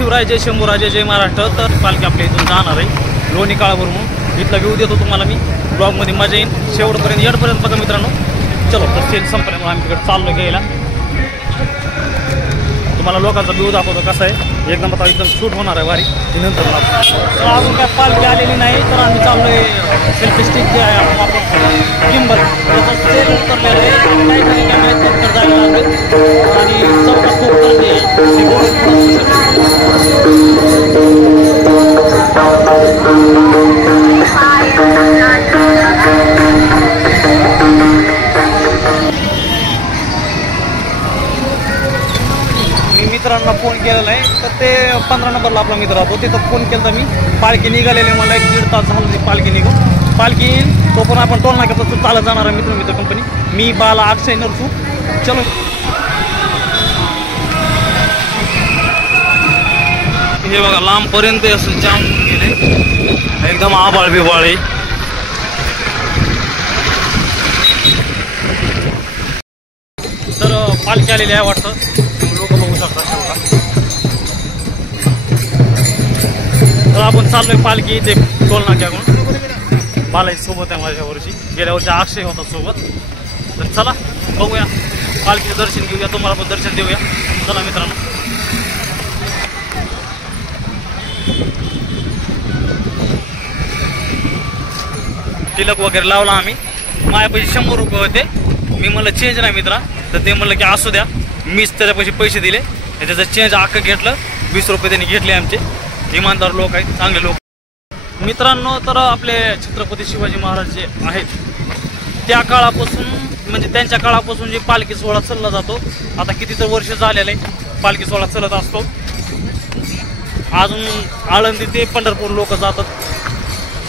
शिवराय जय शंभूराजे जय महाराष्ट्र. तर पालखी आपल्या इथून जाणार आहे लोणी काळावरून. इथला व्ह्यू देतो तुम्हाला मी. ब्लॉगमध्ये मजा येईल. शेवटपर्यंत एडपर्यंत बघा मित्रांनो. चलो तर सेल संपल्यामुळे आम्ही तिकडे चाललो घ्यायला. तुम्हाला लोकांचा व्ह्यू दाखवतो कसा आहे. एकदम आता एकदम शूट होणार आहे वारी नंतर. तर अजून काय पालखी आलेली नाही तर आम्ही चाललो आहे सेल्फी स्टिक जे आहे आपण गिंबल त्याचा सेल उतरलेलं आहे. काही काही कॅमेरे कॅप्चर झालेला आहे आणि चौकात खूप गर्दी आहे. मित्रांना फोन केलेला आहे तर ते 15 नंबरला आपला मित्र राहतो तिथं फोन केला तर मी. पालखी निघालेली मला 1-1.5 तास झालं ती पालखी निघून. पालखी येईल तो पण आपण टोल नाक्यापासून चालत जाणार आहे मित्र कंपनी. मी बाला अक्षय नरसू. चलो हे बघा लांबपर्यंत असं जाम गेले एकदम आबाळ बिबाळे. तर पालखी आलेली आहे वाटतं. लोक बघू शकतात. तर आपण चाललोय पालखी इथे टोल नाक्याकडून. बालाजी सोबत आहे माझ्या वर्षी. गेल्या वर्षी अक्षय होता सोबत. तर चला बघूया पालखीचं दर्शन घेऊया. तुम्हाला पण दर्शन देऊया. चला मित्रांनो. तिलक वगैरे लावला आम्ही. माझ्यापाशी 100 रुपये होते. मी म्हणलं चेंज नाही मित्रा तर ते म्हणलं की असू द्या. मीच त्याच्यापाशी पैसे दिले. त्याचं चेंज अख्खं घेतलं. 20 रुपये त्यांनी घेतले. आमचे इमानदार लोक आहेत चांगले लोक मित्रांनो. तर आपले छत्रपती शिवाजी महाराज जे आहेत त्या काळापासून म्हणजे त्यांच्या काळापासून जे पालखी सोहळा चालला जातो. आता किती तर वर्ष झालेलं आहे पालखी सोहळा चालत असतो. अजून आळंदी ते पंढरपूर लोक जातात.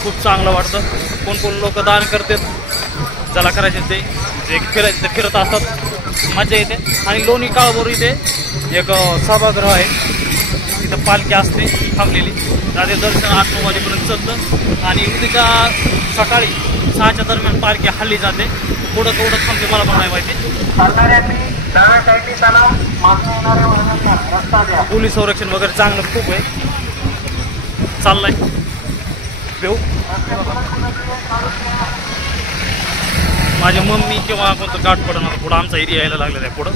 खूप चांगलं वाटतं. कोण कोण लोक दान करतात ज्याला करायचे ते जे फिरायचे ते फिरत असतात. मजा येते. आणि लोणी काळभोर इथे एक सभागृह आहे. तिथं पालखी असते थांबलेली. त्याचे दर्शन 8-9 वाजेपर्यंत चालतं. आणि उद्याच्या सकाळी 6च्या दरम्यान पालखी हल्ली जाते. पुढं केवढं थांबते मला पण नाही माहिती. पोलीस संरक्षण वगैरे चांगलं खूप आहे. चाललंय भेऊ. माझी मम्मी किंवा कोणतं गाठ पडणार पुढं आमचा एरिया यायला लागलेला आहे पुढं.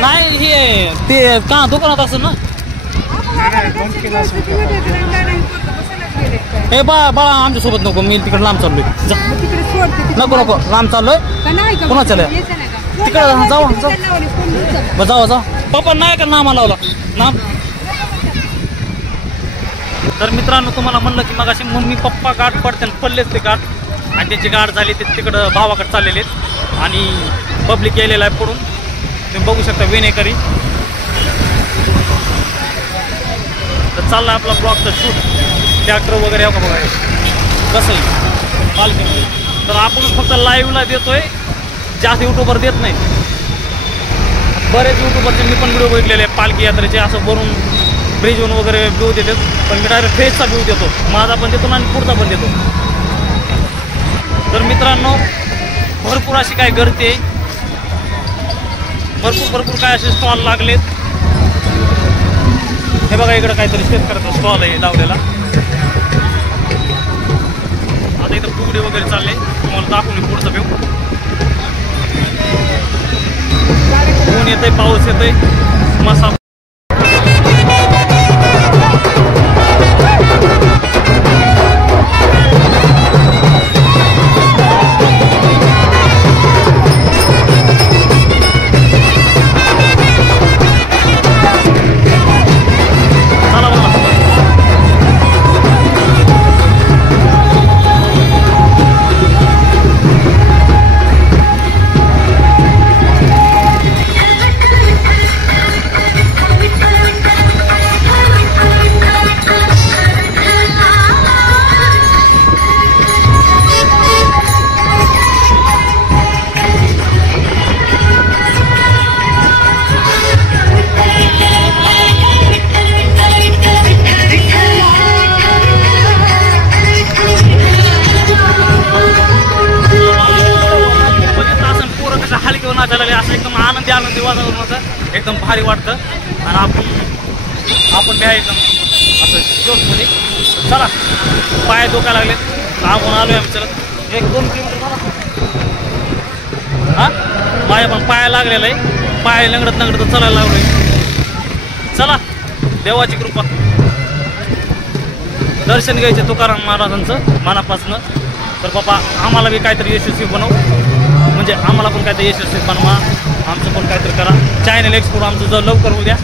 नाही हे ते का दुकानात असं ना. हे बाळा आमच्या सोबत नको. मी तिकडे लांब चाललोय. नको नको लांब चाललोय. पुन्हा चालय तिकडे जाऊ जाऊ. पप्पा नाही का नामा लावला नाम. तर मित्रांनो तुम्हाला म्हणलं की मग अशी मम्मी पप्पा गाठ पडते पडलेच ते गाठ. आणि त्यांची गाठ झाली ते तिकडं भावाकडे चाललेले आहेत. आणि पब्लिक यायलेला आहे पडून. तुम्ही बघू शकता विनेकरी. तर चालला आपला ब्लॉगचा शूट. ट्रॅक्टर वगैरे हो का बघा कसं आहे पालखी. तर आपण फक्त लाईव्हला देतोय. जास्त यूट्यूबर देत नाहीत. बरेच यूट्यूबरचे मी पण व्हिडिओ बघितलेले पालखी यात्रेचे असं वरून ब्रिजवरून वगैरे व्ह्यू देतात. पण मी डायरेक्ट फेसचा व्ह्यू देतो. माझा पण देतो आणि पुढचा पण देतो. तर मित्रांनो भरपूर अशी काय गर्दी आहे. भरपूर काय असे स्टॉल लागलेत. हे बघा इकडं काहीतरी शेतकऱ्याचा स्टॉल आहे लावलेला. आता इथं फुगडी वगैरे चालले. तुम्हाला दाखवून पुढचं व्यू. ऊन येतंय पाऊस येतोय मसा. आनंदी आनंदी वातावरण होतं, एकदम भारी वाटतं आणि आपण बी आहे एकदम असं जोशमध्ये. चला पाय दुखायला लागले, आपण आलोय आम्ही. चला 1-2 किलोमीटर झाला हा, माझ्या पण पाया लागलेला आहे, पाय लंगडत चालायला लागलोय. चला देवाची कृपा, दर्शन घ्यायचे तुकाराम महाराजांचं मनापासनं. तर बाबा आम्हाला बी काहीतरी यशस्वी बनव, म्हणजे आम्हाला पण काहीतरी यशस्वी बनवा, आमचं पण काहीतरी करा. चॅनल एक्सपोर्ट आमचं जर लवकर होऊ द्या,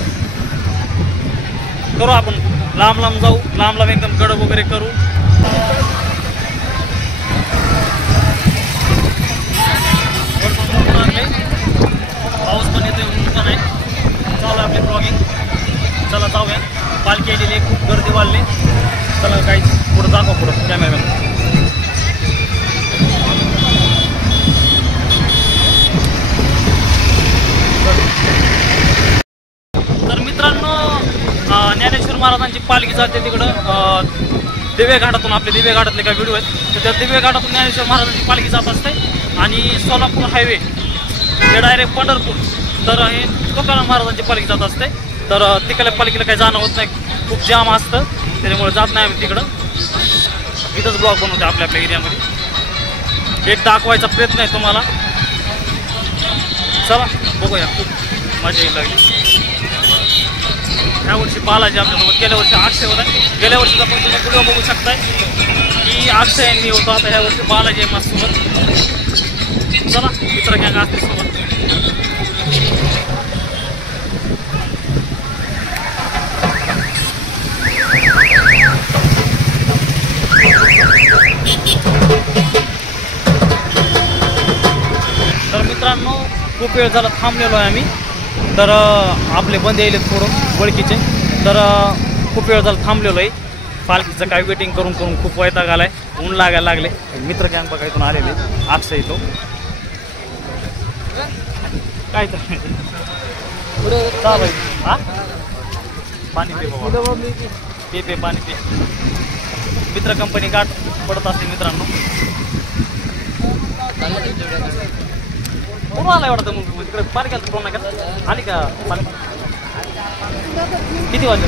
करू आपण लांब लांब जाऊ, लांब लांब एकदम गड वगैरे करू. पाऊस पण येतोय, ऊन पण आहे. चालू आपली ब्लॉगिंग. चला जाऊया. पालखी आलेली आहे, खूप गर्दी वाढली. चला काही पुढं दाखवा, पुढं कॅमेरामॅन. तर मित्रांनो ज्ञानेश्वर महाराजांची पालखी जाते तिकडं दिवे घाटातून. आपले दिवे घाटातले काही व्हिडिओ आहेत, तर त्या दिवे घाटातून ज्ञानेश्वर महाराजांची पालखी जात असते. आणि सोलापूर हायवे ते डायरेक्ट पंढरपूर, तर हे तुकाराम महाराजांची पालखी जात असते. तर तिकडल्या पालखीला काही जाणं होत नाही, खूप जाम असतं, त्याच्यामुळे जात नाही आम्ही तिकडं. इथंच ब्लॉग बनवते आपल्या एरियामध्ये. एक दाखवायचा प्रयत्न आहे तुम्हाला. चला बघूया, खूप मजा येईल लागली. ह्या वर्षी बालाजी आपल्यासोबत, गेल्या वर्षी अक्षय होता. गेल्या वर्षीचा पण तुम्ही व्हिडिओ बघू शकताय की अक्षय होतो. आता ह्या वर्षी बालाजी आहे माझ्यासोबत. चला मित्र गँग असते सोबत. तर मित्रांनो खूप वेळ झाला थांबलेलो आहे आम्ही. तर आपले बंद यायले थोडं ओळखीचे, तर खूप वेळ झाला थांबलेलो आहे. पालखीचं काय वेटिंग करून करून खूप वैताग आलाय, ऊन लागायला लागले. मित्र गँग बघा इथून आलेले, अक्षय येतो काय तर चालू आहे. हा पाणी पे पे पाणी पे. मित्र कंपनी गाठ पडत असते मित्रांनो. कोण आलाय वाटतं मग तिकडे पाणी घालतं कोण नाही आली का पाणी. किती वाजले?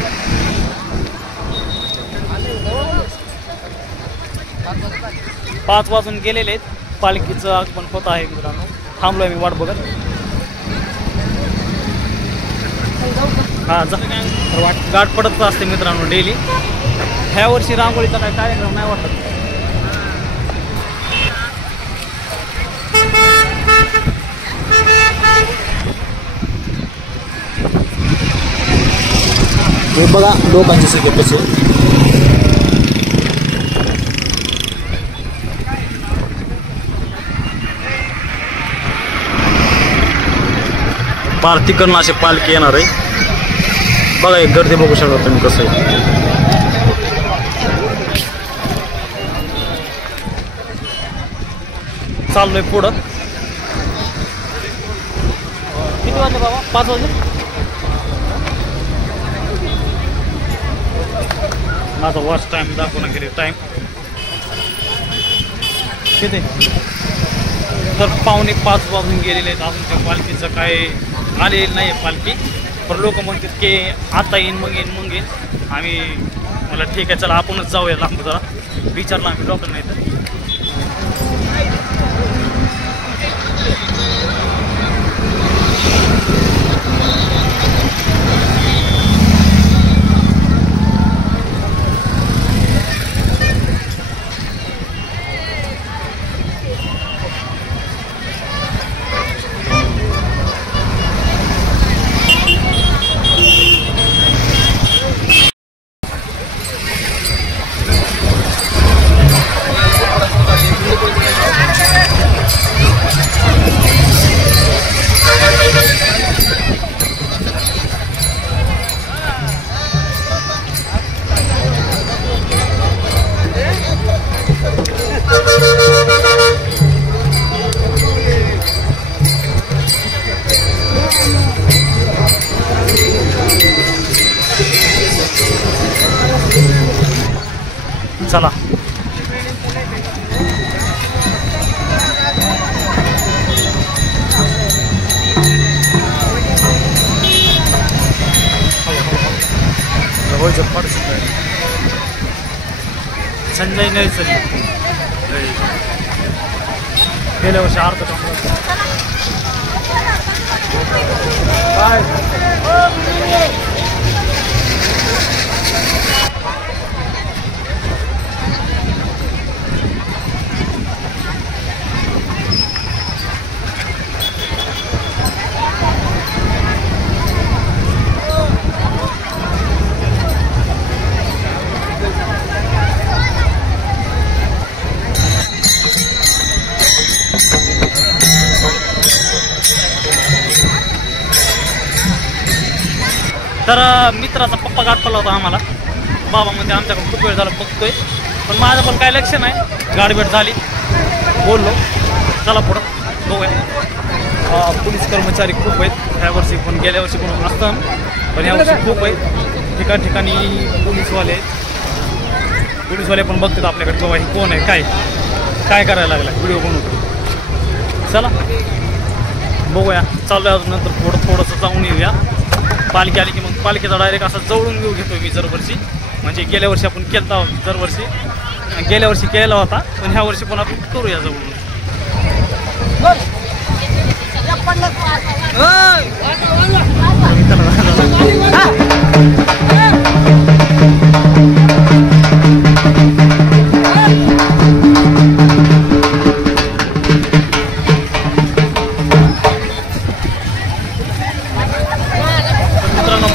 5 वाजून गेलेले आहेत. पालखीचं आगमन होत आहे मित्रांनो. थांबलो आहे मी वाट बघत. हा तर वाट गाठ पडत असते मित्रांनो डेली. ह्या वर्षी रांगोळीचा काय कार्यक्रम नाही वाटत. हे बघा लोकांची सगळे कसे. पार तिकडनं असे पालखी येणार आहे बघा. एक गर्दी बघू शकता तुम्ही कसं आहे. चाललोय पुढं. किती वाजले बाबा? 5 वाजले. माझा वॉच टाइम दाखवून गेले. टाइम किती? तर 4:45 वाजून गेलेले आहेत. अजून त्या पालखीचं काय आलेलं नाही आहे पालखी. पण लोक म्हणतात की आता येईन मग येईन. आम्ही मला ठीक आहे चला आपणच जाऊया लांब जरा. विचारलं आम्ही लोकांना इथं. संजय नैसरी गेल्या वर्षी अर्ध काय तर मित्राचा पप्पा गाठ पडला होता आम्हाला. बाबा म्हणजे आमच्याकडे खूप वेळ झाला बघतोय, पण माझं पण काही लक्ष नाही. गाठभेट झाली, बोललो चला पुढं बघूया. पोलीस कर्मचारी खूप आहेत ह्या वर्षी, पण गेल्या वर्षी पण असतं, पण ह्या वर्षी खूप आहेत. ठिकाणी पोलीसवाले पण बघतात आपल्याकडे बाबा हे कोण आहे, काय करायला लागला, व्हिडिओ बनवतो. चला बघूया, चालू आहे. अजून नंतर थोडंसं जाऊन येऊया. पालखी आली की मग पालखीचा डायरेक्ट असा जवळून व्ह्यू घेतो मी दरवर्षी. म्हणजे गेल्या वर्षी आपण केला दरवर्षी, गेल्या वर्षी केला होता, पण ह्या वर्षी पण आपण करूया जवळून.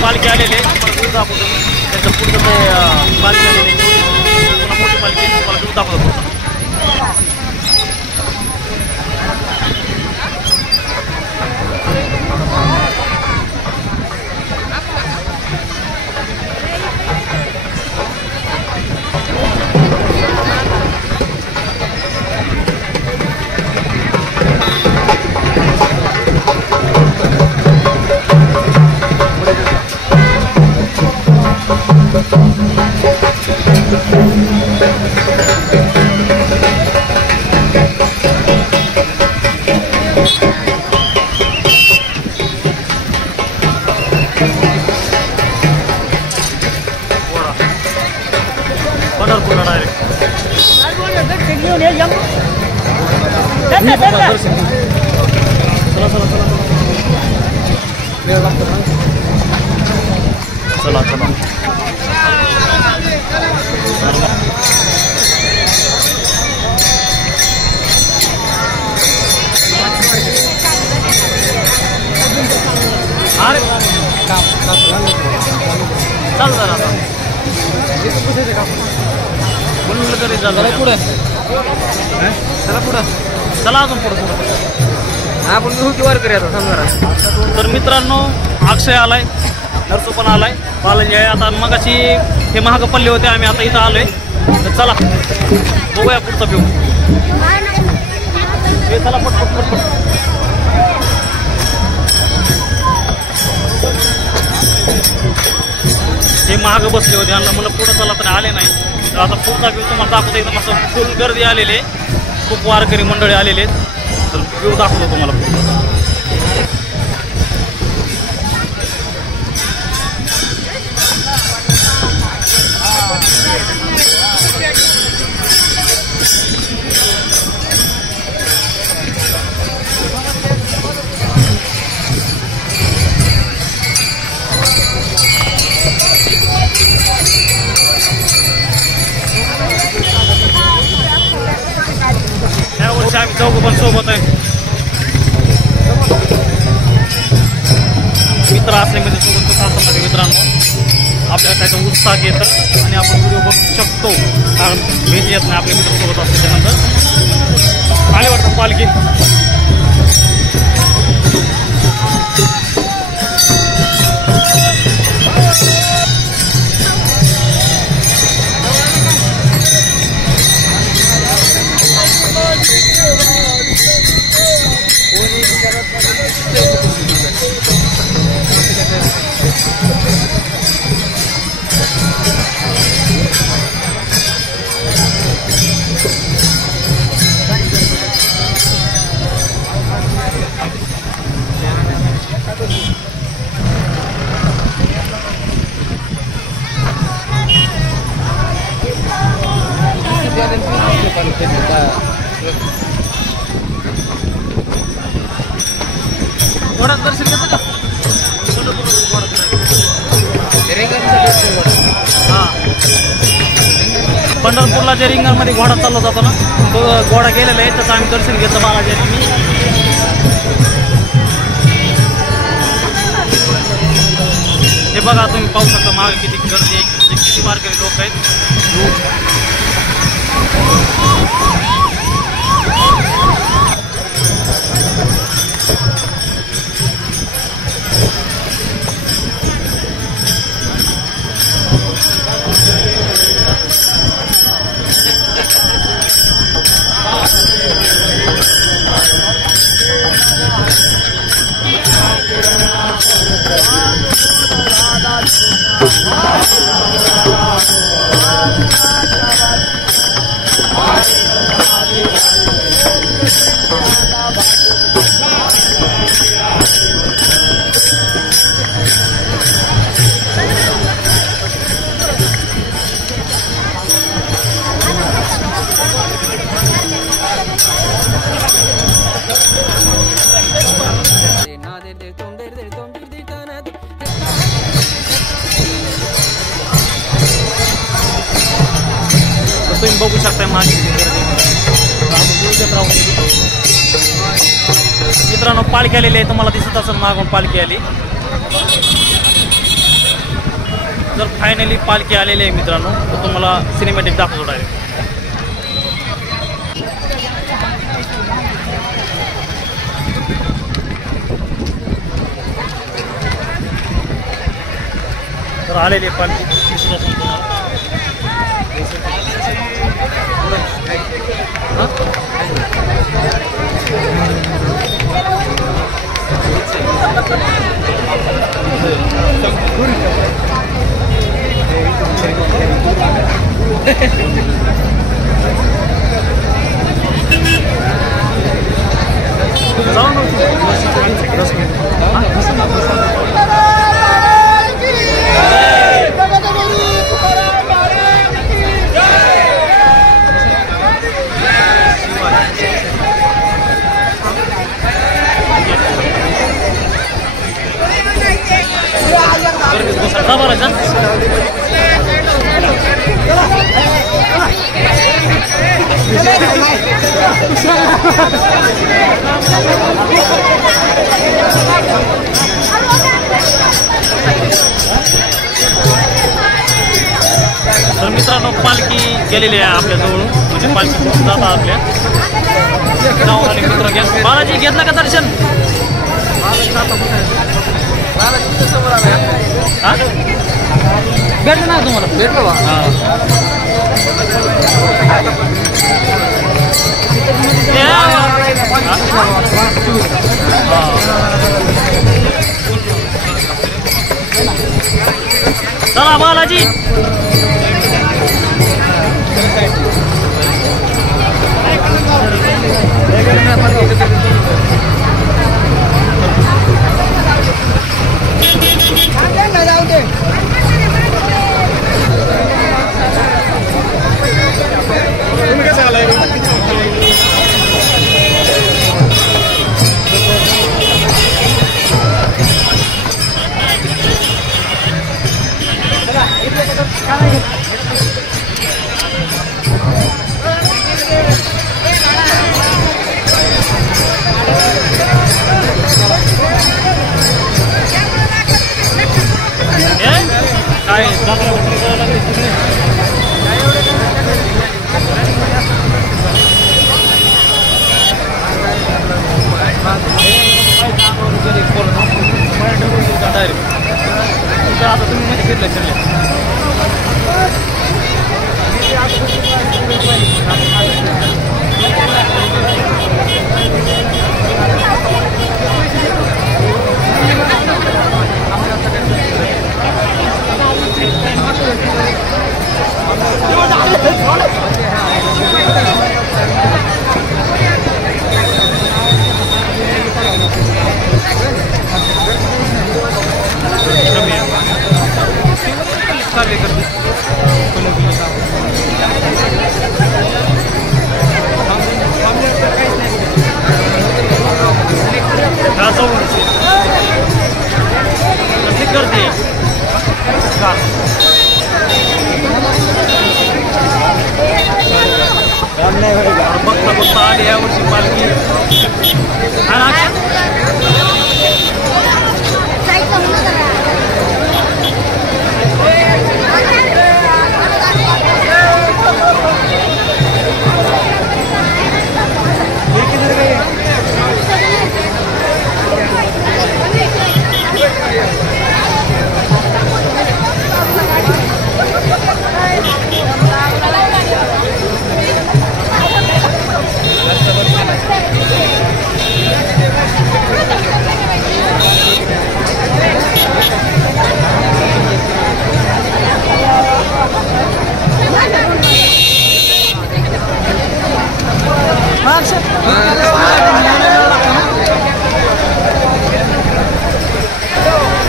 पालखी आलेले दाखवतो, त्याच्या पुढचं ते पालखी आलेली पुन्हा मोठी पालखी मला दाखवतो. पंढरपूरला डायरेक्ट चला चला अरे चालू जरा म्हणून तरी झालं पुढे. चला पुढं, चला अजून पुढं आपण वर करूया समजा. तर मित्रांनो, अक्षय आलाय, नरसू पण आलाय, बालाजी आहे. आता मगाशी हे महाग पल्ले होते, आम्ही आता इथं आलोय. तर चला बघूया पुढचा व्यू. हे चला पटपट पटपट. हे महाग बसले होते, यांना मला पुढं चला तर आले नाही. तर आता पुढचा व्ह्यू तुम्हाला दाखवतो. एकदम असं फुल गर्दी आलेले, खूप वारकरी मंडळी आलेले. तर व्ह्यू दाखवतो तुम्हाला पुढं. आम्ही चौघ पण सोबत आहे. मित्र असले म्हणजे सोबत असतात मित्रांनो, आपल्याला त्याचा उत्साह येतं आणि आपण व्हिडिओ बनवू शकतो, कारण भीती येत नाही आपल्या मित्रांसोबत असल्यानंतर. आले वाटतं पालखी. घोडात दर्शन घेतलं का? हां, पंढरपूरला जे रिंगणमध्ये घोडा चालला जातो ना, तो घोडा गेलेला आहे. त्याचं आम्ही दर्शन घेतलं बालाजी आणि मी. हे बघा तुम्ही पाहू शकता मागे किती गर्दी आहे, किती वारकरी लोक आहेत. तुम्ही बघू शकता मागे मित्रांनो पालखी आलेली आहे. तुम्हाला दिसत असेल मागून पालखी आली. जर फायनली पालखी आलेली आहे मित्रांनो तर तुम्हाला सिनेमॅटिक दाखवतो डायरेक्ट. तर आलेली आहे पालखी दिसत असेल तुम्हाला. तर मित्रांनो पालखी गेलेली आहे आपल्या जवळून, म्हणजे पालखी जाता आपल्या जाऊन आले मित्र. घ्या बालाजी, घेतलं का दर्शन? भेटलं ना तुम्हाला? भेटलं बा. चला बालाजी. आता तुम्ही मध्ये घेतलं करते आली यावर्षी पालखी.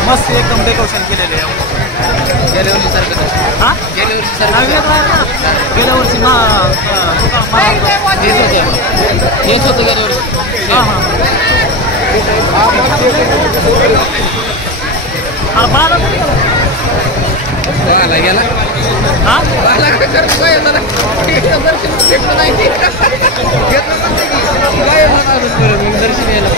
मस्त एकदम डेकोरेशन केलेले आहे. गेल्या वर्षी हेच होतं गेल्या वर्षी. गेला दर्शन यायला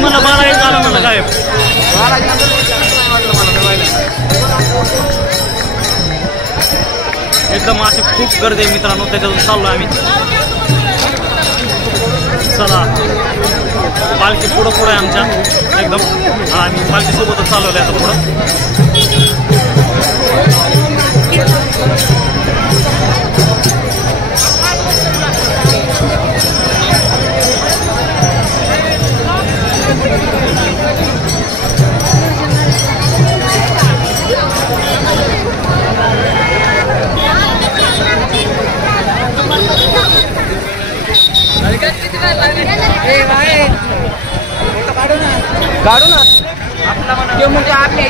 मला 12 झालं म्हणलं साहेब. एकदम अशी खूप गर्दी आहे मित्रांनो. त्याच्यातून चाललो आम्ही. चला पालखी पुढं पुढं आहे आमच्या एकदम. आम्ही पालखी सोबतच चालवलं आहे आता पुढं. काढू ना ते म्हणजे आपल्या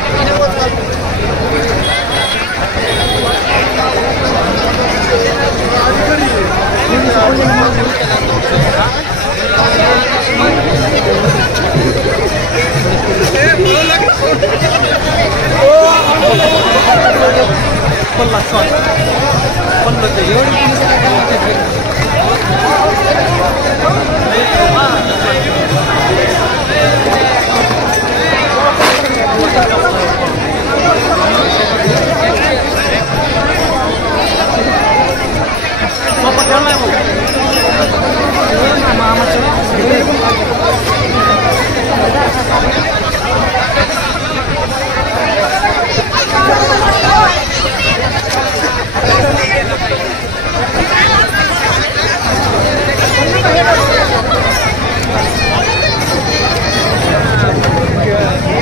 पल्ला शॉट पल्ल ते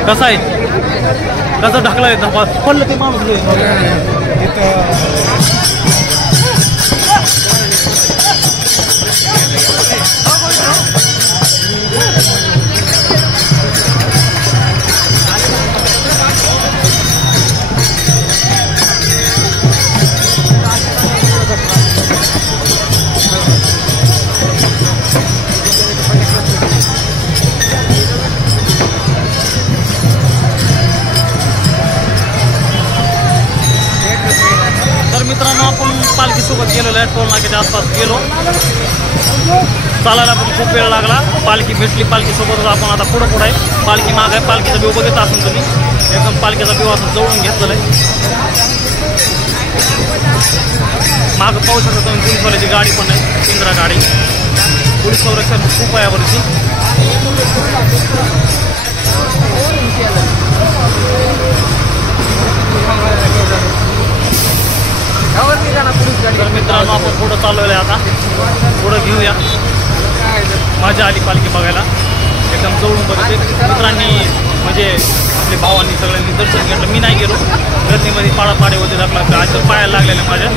कसा आहे कसा ढकला येत पडलं ते माणूस पालखीसोबत गेलेलो आहे. टोल नाक्याच्या आसपास गेलो. चालायला पण खूप वेळ लागला. पालखी भेटली. पालखीसोबतच आपण आता पुढं पुढं आहे. पालखी माग आहे. पालखीचा व्ह्यू बघितला असून तुम्ही. एकदम पालखीचा व्ह्यू असं जवळून घेतलेला आहे. मागं पाहू शकता तुम्ही पोलीसवाल्याची गाडी पण आहे. इंदिरा गाडी. पोलीस संरक्षण खूप आहे यावर्षी. तर मित्रांनो आपण पुढं चालवलं आहे. आता पुढं घेऊया. मजा आली पालखी बघायला. एकदम जवळून बघते. मित्रांनी म्हणजे आपल्या भावांनी सगळ्यांनी दर्शन घेतलं. मी नाही गेलो, गर्दीमध्ये पाडापाडी होते. आपला आज पायाला लागलेल्या माझ्या.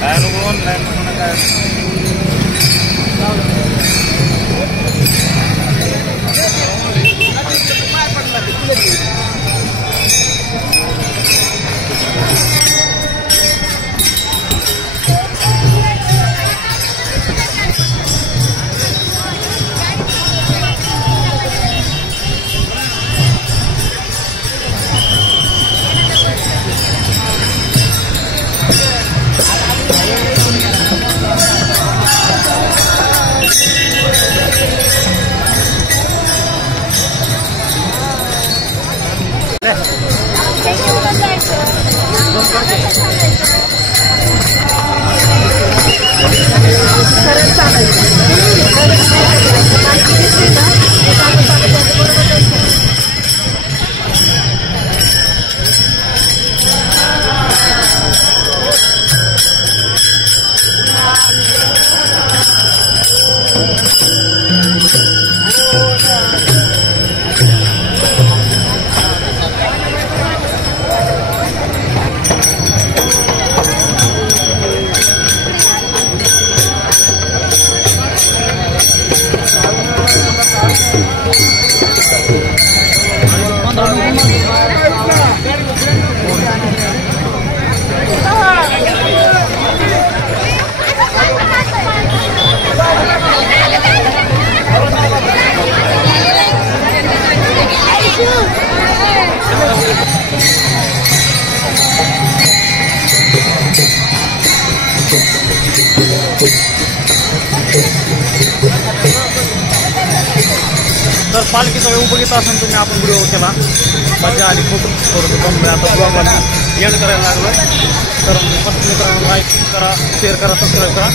काय नको ऑनलाईन म्हणून काय तर पालखीचा वेळ बघितला असेल तुम्ही. आपण व्हिडिओ केला, मजा आली खूप. थोडंसं आता ब्लॉगला एंड करायला लागलो. तर मस्त मित्रांनो, लाईक करा, शेअर करा, सबस्क्राईब करा.